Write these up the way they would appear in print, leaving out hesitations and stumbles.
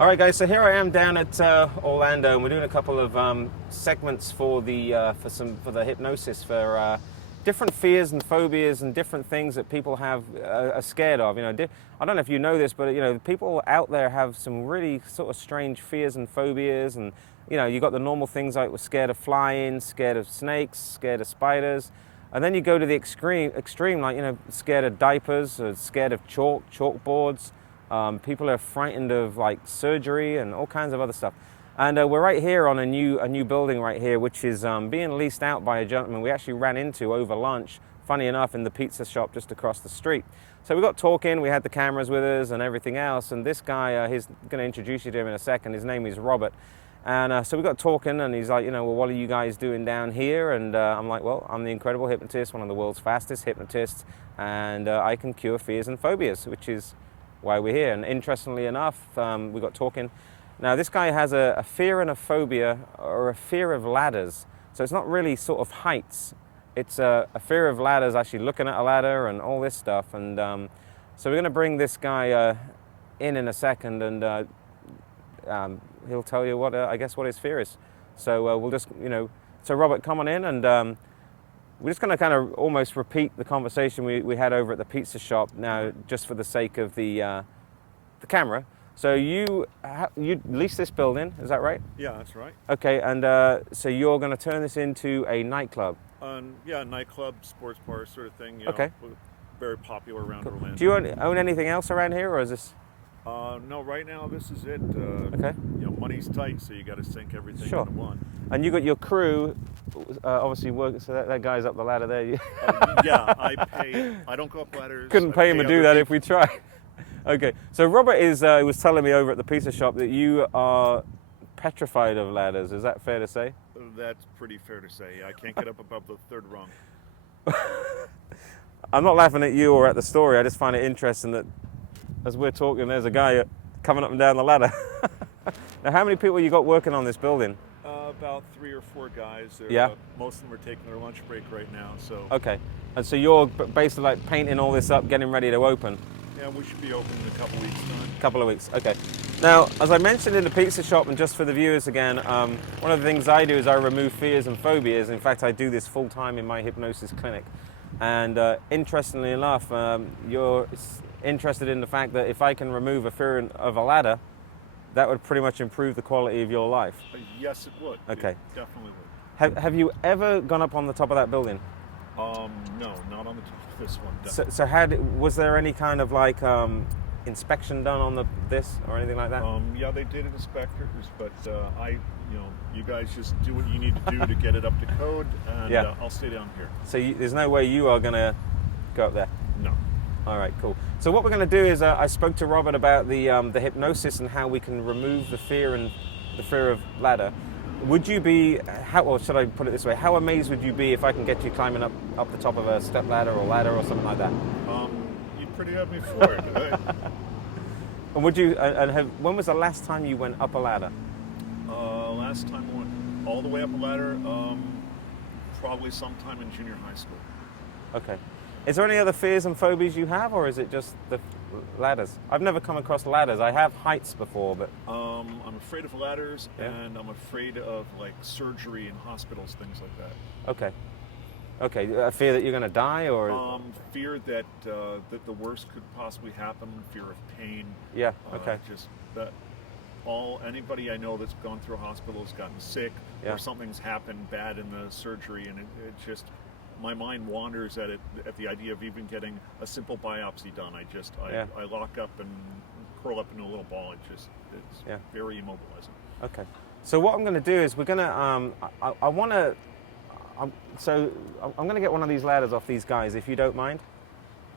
All right, guys. So here I am down at Orlando, and we're doing a couple of segments for the hypnosis for different fears and phobias and different things that people have are scared of. I don't know if you know this, but people out there have some really sort of strange fears and phobias, and you got the normal things like we're scared of flying, scared of snakes, scared of spiders, and then you go to the extreme like scared of diapers, or scared of chalkboards. People are frightened of like surgery and all kinds of other stuff. And we're right here on a new building right here, which is being leased out by a gentleman we actually ran into over lunch, funny enough, in the pizza shop just across the street. So we got talking, we had the cameras with us and everything else, and this guy, he's going to introduce you to him in a second. His name is Robert. And so we got talking, and he's like, well, what are you guys doing down here? And I'm like, well, I'm the incredible hypnotist, one of the world's fastest hypnotists, and I can cure fears and phobias, which is why we're here. And interestingly enough, we got talking. Now, this guy has a fear and a phobia, or a fear of ladders. So it's not really sort of heights. It's a fear of ladders, actually looking at a ladder and all this stuff. And so we're going to bring this guy in a second, and he'll tell you what his fear is. So we'll just, so Robert, come on in, and we're just going to kind of almost repeat the conversation we had over at the pizza shop now, just for the sake of the camera. So you lease this building, is that right? Yeah, that's right. Okay, and so you're going to turn this into a nightclub? Yeah, nightclub, sports bar sort of thing. Okay. Very popular around Orlando. Do you own anything else around here, or is this? No, right now this is it. Okay. Money's tight, so you got to sink everything Sure. into one. And you got your crew, obviously work. So that guy's up the ladder there. Yeah, I don't go up ladders. Couldn't pay him to do that if we tried. Okay, so Robert was telling me over at the pizza shop that you are petrified of ladders. Is that fair to say? That's pretty fair to say. I can't get up above the third rung. I'm not laughing at you or at the story. I just find it interesting that as we're talking, there's a guy coming up and down the ladder. Now, how many people you got working on this building? About 3 or 4 guys. Yeah. Most of them are taking their lunch break right now. So. Okay, and so you're basically like painting all this up, getting ready to open. Yeah, we should be open in a couple weeks' time. Couple of weeks, okay. Now, as I mentioned in the pizza shop, and just for the viewers again, one of the things I do is I remove fears and phobias. In fact, I do this full time in my hypnosis clinic. And interestingly enough, you're interested in the fact that if I can remove a fear of a ladder, that would pretty much improve the quality of your life. Yes, it would. Okay. It definitely would. Have you ever gone up on the top of that building? No, not on the top of this one. So was there any kind of like inspection done on this or anything like that? Yeah, they did inspectors, but you guys just do what you need to do to get it up to code, and Yeah. I'll stay down here. So there's no way you are going to go up there? No. All right, cool. So what we're going to do is I spoke to Robert about the hypnosis and how we can remove the fear of ladder. Would you be, or should I put it this way, how amazed would you be if I can get you climbing up the top of a step ladder or ladder or something like that? You'd pretty have me floored. And would you, when was the last time you went up a ladder? Last time I went all the way up a ladder, probably sometime in junior high school. Okay. Is there any other fears and phobias you have, or is it just the ladders? I've never come across ladders. I have heights before, but... I'm afraid of ladders, Yeah. and I'm afraid of like surgery in hospitals, things like that. Okay. A fear that you're going to die, or... Fear that the worst could possibly happen, fear of pain. Yeah, okay. Just that anybody I know that's gone through a hospital has gotten sick, Yeah. or something's happened bad in the surgery, and it just... My mind wanders at the idea of even getting a simple biopsy done. I lock up and curl up in a little ball. It's very immobilizing. Okay. So what I'm going to do is we're going to, I'm going to get one of these ladders off these guys, if you don't mind.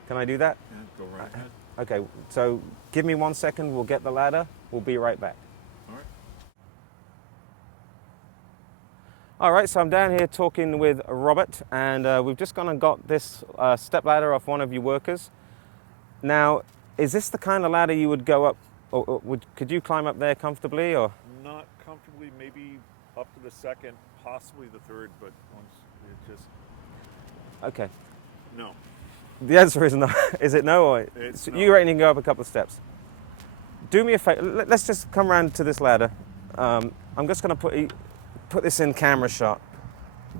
Can I do that? Yeah, go right ahead. Okay, so give me 1 second. We'll get the ladder. We'll be right back. All right. All right, so I'm down here talking with Robert, and we've just gone and got this step ladder off one of your workers. Now, is this the kind of ladder you would go up, or could you climb up there comfortably, or? Not comfortably, maybe up to the second, possibly the third, but once it just... Okay. No. The answer is no. Is it no, or It's so no. you reckon you can go up a couple of steps? do me a favor. Let's just come around to this ladder. I'm just going to put this in camera shot,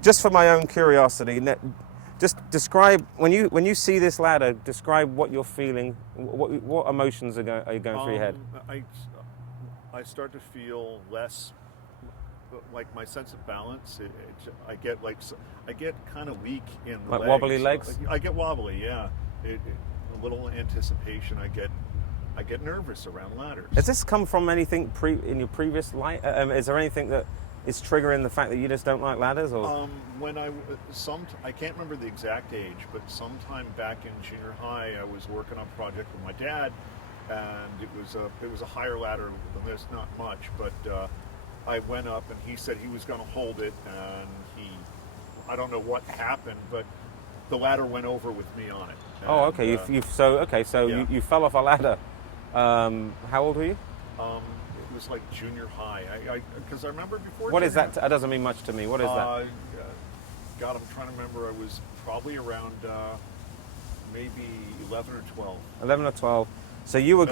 just for my own curiosity. Just describe when you see this ladder. Describe what you're feeling. What emotions are going through your head? I start to feel less, like my sense of balance. I get kind of weak in the like legs. wobbly legs. I get wobbly. Yeah, a little anticipation. I get nervous around ladders. Has this come from anything in your previous life? Is there anything that is triggering the fact that you just don't like ladders? Or When I can't remember the exact age, but sometime back in junior high, I was working on a project with my dad, and it was a higher ladder than this, not much, but I went up and he said he was going to hold it, and I don't know what happened, but the ladder went over with me on it. And, oh, okay. Yeah. You fell off a ladder. How old were you? It was like junior high. Because I remember before. What is that? That doesn't mean much to me. What is that? God, I'm trying to remember. I was probably around maybe 11 or 12. 11 or 12. So you were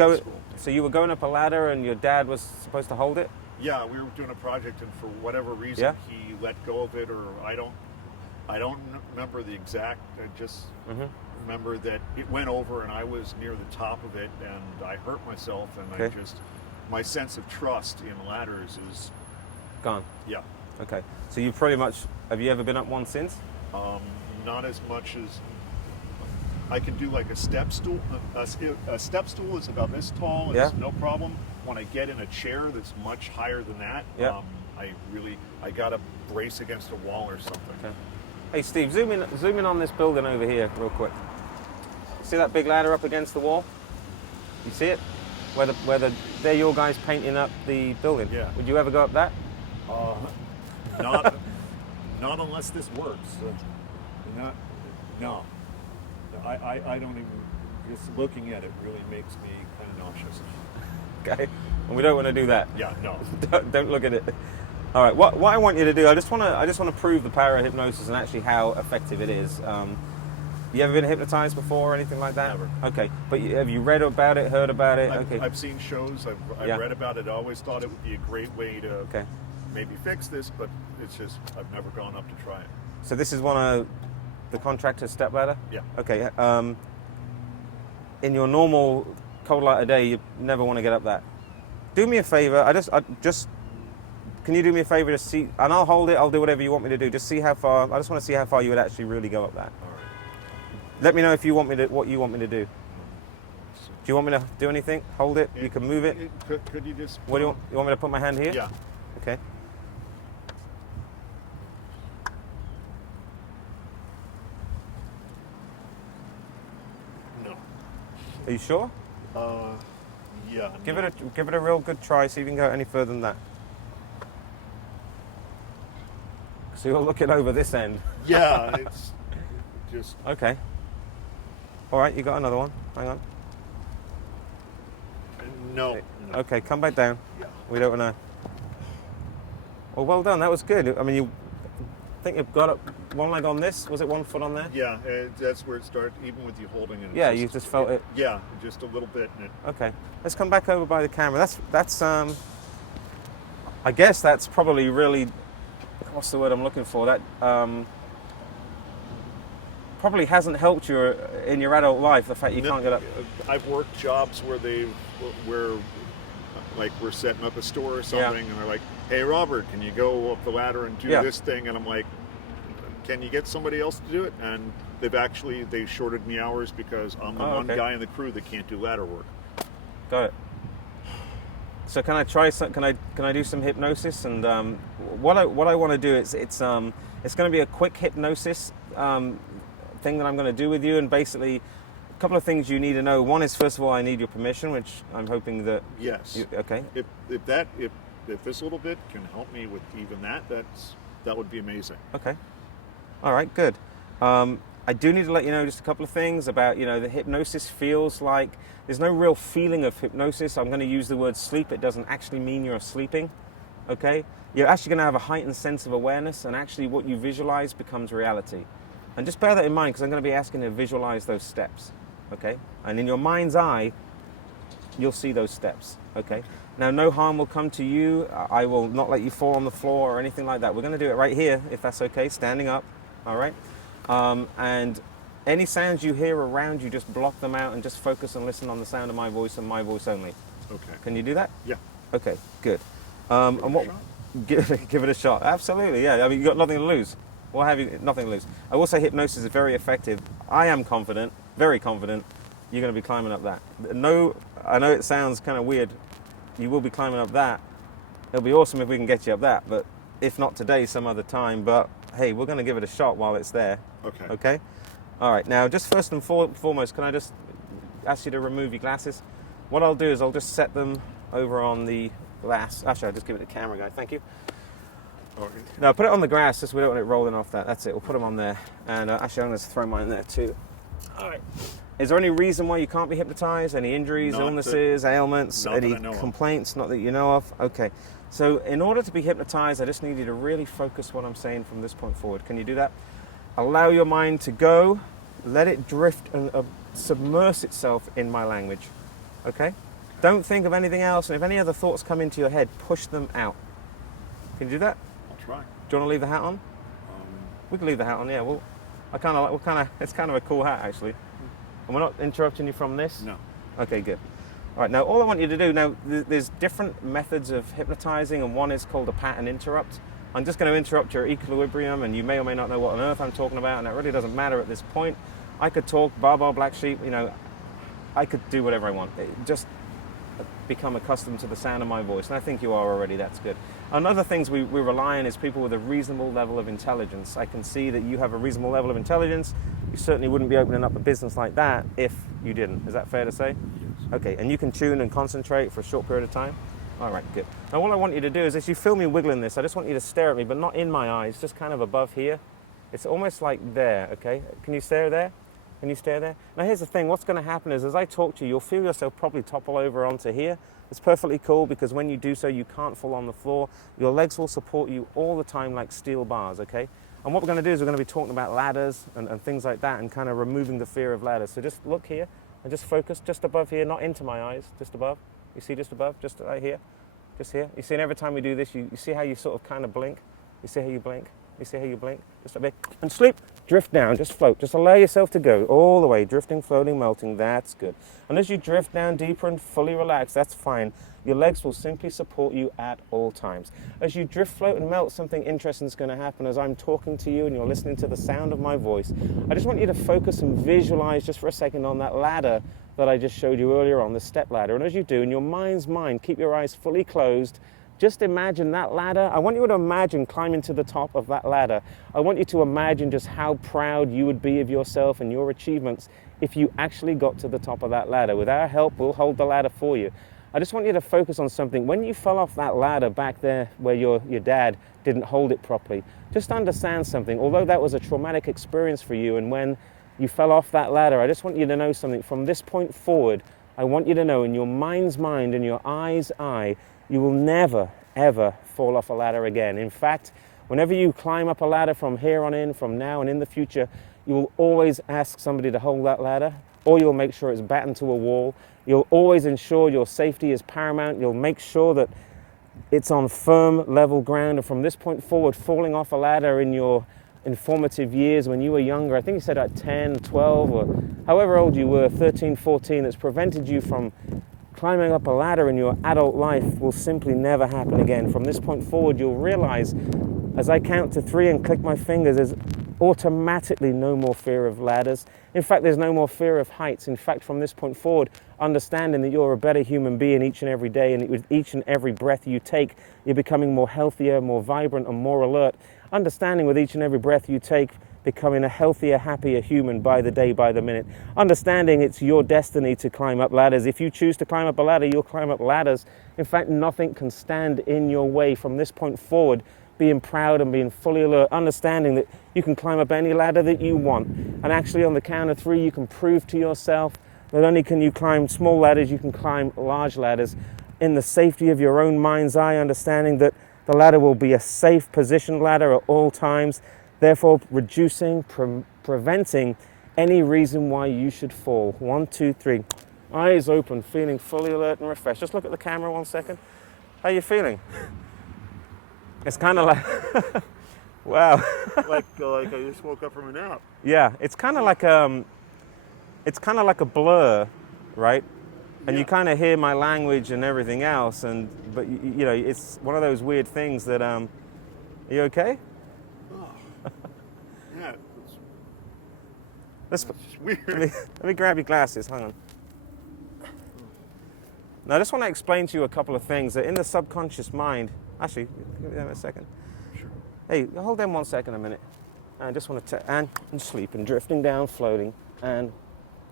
going up a ladder, and your dad was supposed to hold it. Yeah, we were doing a project, and for whatever reason, he let go of it, or I don't remember the exact. I just remember that it went over, and I was near the top of it, and I hurt myself, and my sense of trust in ladders is gone. Yeah. Okay. So you have you ever been up one since? Not as much as I can do like a step stool. A step stool is about this tall. It's no problem. When I get in a chair that's much higher than that, I gotta brace against a wall or something. Okay. Hey Steve, zoom in on this building over here real quick. See that big ladder up against the wall? You see it? They're your guys painting up the building. Yeah. Would you ever go up that? Not unless this works. No. I don't even. Just looking at it really makes me kind of nauseous. Okay. And we don't want to do that. Yeah. No. Don't look at it. All right. What I want you to do, I just want to prove the power of hypnosis and actually how effective it is. You ever been hypnotized before or anything like that? Never. Okay. But have you read about it, heard about it? I've seen shows. I've read about it. I always thought it would be a great way to maybe fix this, but it's just I've never gone up to try it. So this is one of the contractor's step ladder? Yeah. Okay. In your normal cold light of day, you never want to get up that. Do me a favor. Can you do me a favor to see, and I'll hold it. I'll do whatever you want me to do. Just see how far. I just want to see how far you would actually really go up that. All right. Let me know if you want me to. What you want me to do. Do you want me to do anything? Hold it. You can move it. Could you just? What do you want? You want me to put my hand here? Yeah. Okay. No. Are you sure? Yeah. Give it a real good try. See if you can go any further than that. So you're looking over this end. Yeah, it's just Okay. All right, you got another one. Hang on. no. Okay, come back down. Yeah. We don't want to. Well, well done. That was good. I mean, I think you've got one leg on this. Was it 1 foot on there? Yeah, that's where it started. Even with you holding it. Yeah, you just felt it. Yeah, just a little bit. And Okay, let's come back over by the camera. That's I guess that's probably really. What's the word I'm looking for? That probably hasn't helped you in your adult life. The fact you can't get up. I've worked jobs where we're setting up a store or something, and they're like, "Hey, Robert, can you go up the ladder and do this thing?" And I'm like, "Can you get somebody else to do it?" And they shorted me hours because I'm the one guy in the crew that can't do ladder work. Got it. So can I try some? Can I do some hypnosis? And what I want to do it's going to be a quick hypnosis thing that I'm going to do with you, and basically a couple of things you need to know. One is, first of all, I need your permission, which I'm hoping that. Yes. Okay. If this little bit can help me with even that would be amazing. Okay. All right. Good. I do need to let you know just a couple of things about, the hypnosis feels like there's no real feeling of hypnosis. I'm going to use the word sleep. It doesn't actually mean you're sleeping, okay? You're actually going to have a heightened sense of awareness, and actually what you visualize becomes reality. And just bear that in mind, because I'm going to be asking you to visualize those steps, okay? And in your mind's eye, you'll see those steps, okay? Now, no harm will come to you. I will not let you fall on the floor or anything like that. We're going to do it right here, if that's okay, standing up, all right? And any sounds you hear around you, just block them out and just focus and listen on the sound of my voice and my voice only. Okay. Can you do that? Yeah. Okay, good. Give it a shot. Give it a shot. Absolutely, yeah. I mean, you've got nothing to lose. What have you? Nothing to lose. I will say hypnosis is very effective. I am confident, very confident, you're going to be climbing up that. No, I know it sounds kind of weird. You will be climbing up that. It'll be awesome if we can get you up that, but if not today, some other time. But hey, we're going to give it a shot while it's there. Okay. Okay? All right, now just first and foremost, can I just ask you to remove your glasses? What I'll do is I'll just set them over on the glass. Actually, I'll just give it to the camera guy. Thank you. Okay. Now, put it on the grass, just we don't want it rolling off that. That's it. We'll put them on there. And actually, I'm going to throw mine there too. All right. Is there any reason why you can't be hypnotized? Any injuries, illnesses, ailments, any complaints? Not that you know of? Okay. So in order to be hypnotized, I just need you to really focus what I'm saying from this point forward. Can you do that? Allow your mind to go. Let it drift and submerge itself in my language. Okay? Don't think of anything else. And if any other thoughts come into your head, push them out. Can you do that? I'll try. Do you want to leave the hat on? We can leave the hat on, yeah. Well, it's kind of a cool hat, actually. And we're not interrupting you from this? No. Okay, good. All right, now all I want you to do, now there's different methods of hypnotizing, and one is called a pattern interrupt. I'm just going to interrupt your equilibrium, and you may or may not know what on earth I'm talking about, and it really doesn't matter at this point. I could talk baa black sheep, I could do whatever I want. Just become accustomed to the sound of my voice, and I think you are already. That's good. And other things we rely on is people with a reasonable level of intelligence. I can see that you have a reasonable level of intelligence. You certainly wouldn't be opening up a business like that if you didn't. Is that fair to say? Yes. Okay, and you can tune and concentrate for a short period of time? All right, good. Now all I want you to do is, as you feel me wiggling this, I just want you to stare at me, but not in my eyes, just kind of above here. It's almost like there, okay? Can you stare there? Can you stare there? Now here's the thing, what's going to happen is as I talk to you, you'll feel yourself probably topple over onto here. It's perfectly cool because when you do so, you can't fall on the floor. Your legs will support you all the time like steel bars, okay? And what we're going to do is we're going to be talking about ladders and things like that and kind of removing the fear of ladders. So just look here and just focus just above here, not into my eyes, just above. You see just above, just right here, just here. You see, and every time we do this, you see how you sort of kind of blink? You see how you blink? You see how you blink? Just a bit. And sleep. Drift down. Just float. Just allow yourself to go all the way. Drifting, floating, melting. That's good. And as you drift down deeper and fully relax, that's fine. Your legs will simply support you at all times. As you drift, float, and melt, something interesting is going to happen as I'm talking to you and you're listening to the sound of my voice. I just want you to focus and visualize just for a second on that ladder that I just showed you earlier on, the step ladder. And as you do, in your mind's mind, keep your eyes fully closed. Just imagine that ladder. I want you to imagine climbing to the top of that ladder. I want you to imagine just how proud you would be of yourself and your achievements if you actually got to the top of that ladder. With our help, we'll hold the ladder for you. I just want you to focus on something. When you fell off that ladder back there where your dad didn't hold it properly, just understand something. Although that was a traumatic experience for you, and when you fell off that ladder, I just want you to know something. From this point forward, I want you to know in your mind's mind and your eye's eye, you will never, ever fall off a ladder again. In fact, whenever you climb up a ladder from here on in, from now and in the future, you will always ask somebody to hold that ladder, or you'll make sure it's battened to a wall. You'll always ensure your safety is paramount. You'll make sure that it's on firm, level ground. And from this point forward, falling off a ladder in your informative years when you were younger, I think you said at 10, 12, or however old you were, 13, 14, that's prevented you from climbing up a ladder in your adult life will simply never happen again. From this point forward, you'll realize, as I count to 3 and click my fingers, there's automatically no more fear of ladders. In fact, there's no more fear of heights. In fact, from this point forward, understanding that you're a better human being each and every day, and with each and every breath you take, you're becoming more healthier, more vibrant, and more alert. Understanding with each and every breath you take, becoming a healthier, happier human by the day, by the minute. Understanding it's your destiny to climb up ladders. If you choose to climb up a ladder, you'll climb up ladders. In fact, nothing can stand in your way. From this point forward, being proud and being fully alert, understanding that you can climb up any ladder that you want. And actually on the count of 3, you can prove to yourself not only can you climb small ladders, you can climb large ladders in the safety of your own mind's eye, understanding that the ladder will be a safe positioned ladder at all times, therefore reducing, preventing any reason why you should fall. 1, 2, 3. Eyes open, feeling fully alert and refreshed. Just look at the camera 1 second. How are you feeling? It's kind of like, wow. like I just woke up from a nap. Yeah, it's kind of like a blur, right? And you kind of hear my language and everything else, but you know, it's one of those weird things that are you okay? Oh. Yeah, Let's it's weird. let me grab your glasses. Hang on. Now, I just want to explain to you a couple of things that in the subconscious mind. Actually, give me a second. Sure. Hey, hold them 1 second a minute. I just want to and sleep and drifting down, floating, and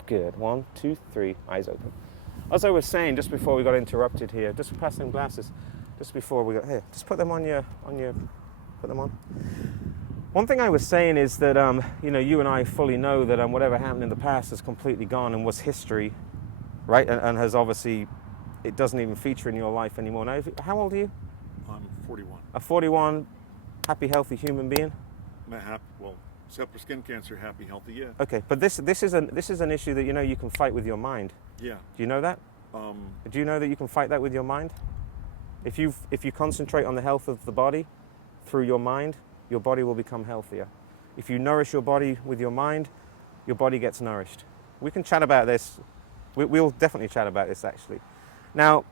good. 1, 2, 3, eyes open. As I was saying just before we got interrupted here, just pass them glasses. Just before we got here, just put them on your, put them on. One thing I was saying is that you know, you and I fully know that whatever happened in the past is completely gone and was history, right? And has obviously, it doesn't even feature in your life anymore. Now, how old are you? I'm 41. A 41, happy, healthy human being. Well, except for skin cancer, happy, healthy, yeah. Okay, but this is an issue that you know you can fight with your mind. Yeah. Do you know that? Do you know that you can fight that with your mind? If you concentrate on the health of the body through your mind, your body will become healthier. If you nourish your body with your mind, your body gets nourished. We can chat about this. We'll definitely chat about this actually. Now,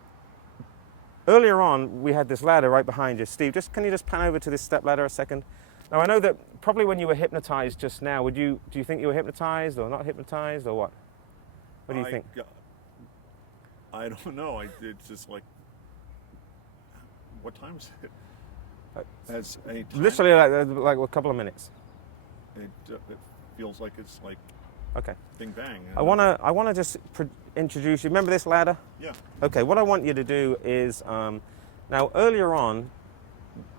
earlier on, we had this ladder right behind you. Steve, can you just pan over to this step ladder a second? Now, I know that probably when you were hypnotized just now, do you think you were hypnotized or not hypnotized or what? What do you think? I don't know. It's just like, what time is it? Has any time? Literally like a couple of minutes. It feels like it's like, okay. Bing bang. I wanna just introduce you. Remember this ladder? Yeah. Okay. What I want you to do is now earlier on,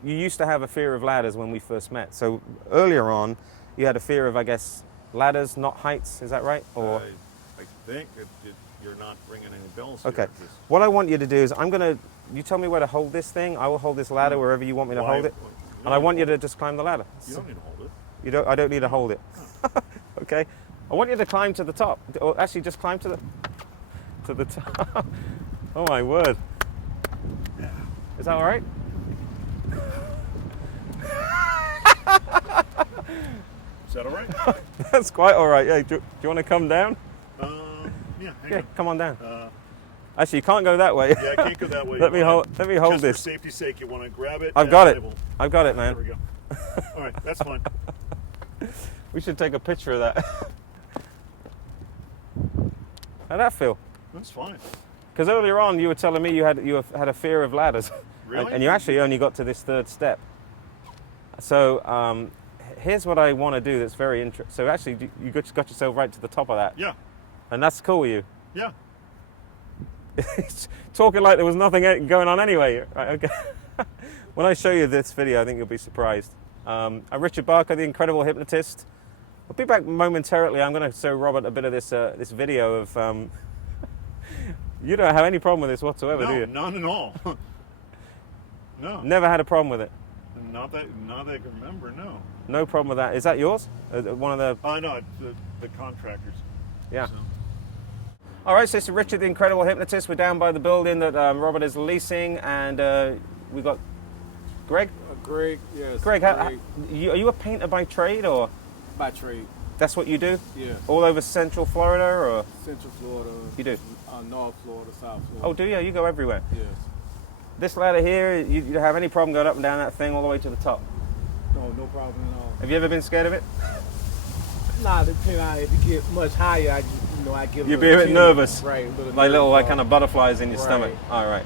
you used to have a fear of ladders when we first met. So earlier on, you had a fear of, I guess, ladders, not heights. Is that right? Or I think you're not ringing any bells. Okay. Here. What I want you to do is you tell me where to hold this thing. I will hold this ladder wherever you want me to hold it. And I want you to just climb the ladder. You don't need to hold it. I don't need to hold it. Oh. Okay. I want you to climb to the top. Or actually, just climb to the top. Oh my word. Yeah. Is that all right? Is that all right? That's quite all right. Yeah. Do you want to come down? Yeah. Yeah. Come on down. Actually, you can't go that way. Yeah, I can't go that way. Let me hold just this. For safety's sake, you want to grab it? I've got it, man. There we go. All right, that's fine. We should take a picture of that. How'd that feel? That's fine. Because earlier on, you were telling me you had a fear of ladders. Really? And you actually only got to this third step. So here's what I want to do that's very interesting. So actually, you just got yourself right to the top of that. Yeah. And that's cool with you? Yeah. Talking like there was nothing going on anyway. Right, okay. When I show you this video, I think you'll be surprised. I'm Richard Barker, the incredible hypnotist. I'll be back momentarily. I'm going to show Robert a bit of this video of... you don't have any problem with this whatsoever, do you? None at all. No. Never had a problem with it? Not that I can remember, no. No problem with that. Is that yours? One of the... No, the contractors. Yeah. So. All right, so this is Richard, the incredible hypnotist. We're down by the building that Robert is leasing, and we've got Greg. Greg, yes. Greg, are you a painter by trade, or? By trade. That's what you do? Yeah. All over Central Florida, or? Central Florida. You do? North Florida, South Florida. Oh, do you? You go everywhere? Yes. This ladder here, you have any problem going up and down that thing all the way to the top? No problem at all. Have you ever been scared of it? Nah, depending on if you get much higher, I get You'd be a bit nervous. Right. Like little kind of butterflies in your Right. stomach. All right.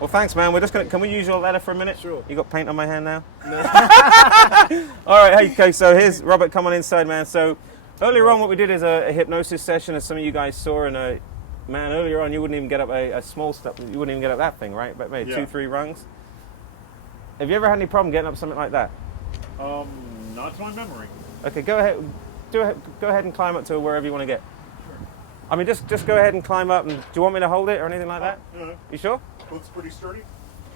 Well, thanks, man. We're just gonna. Can we use your ladder for a minute? Sure. You got paint on my hand now? No. All right. Hey, okay. So here's Robert. Come on inside, man. So earlier on, what we did is a hypnosis session, as some of you guys saw. And man, earlier on, you wouldn't even get up a small step. You wouldn't even get up that thing, right? But maybe 2-3 rungs. Have you ever had any problem getting up something like that? Not to my memory. Okay. Go ahead. Go ahead and climb up to wherever you want to get. Sure. I mean, just go ahead and climb up. And do you want me to hold it or anything like that? Yeah. You sure? Looks pretty sturdy.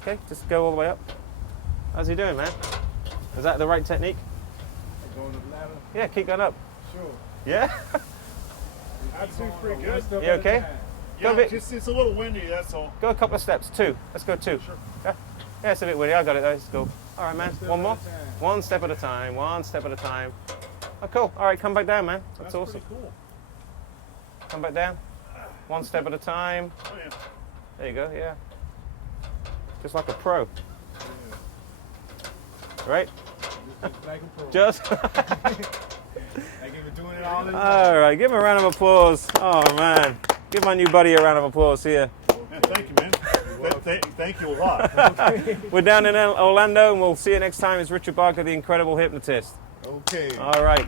Okay, just go all the way up. How's he doing, man? Is that the right technique? Going up the ladder? Yeah, keep going up. Sure. Yeah? That seems pretty good. You okay? Go a Yeah, bit. just it's a little windy. That's all. Go a couple of steps. 2. Let's go 2. Sure. Yeah, yeah, it's a bit windy. I got it though. Let's go. All right, man. step One at more. a time. One step at a time. One step at a time. Oh, cool. All right, come back down, man. That's awesome. Pretty cool. Come back down. One step at a time. Oh yeah. There you go. Yeah. Just like a pro. Right? Like a pro. Just. Like he was doing it all in All right. Give him a round of applause. Oh man. Give my new buddy a round of applause here. Yeah, thank you, man. Thank you a lot. We're down in Orlando, and we'll see you next time. It's Richard Barker, the Incredible Hypnotist. Okay. All right.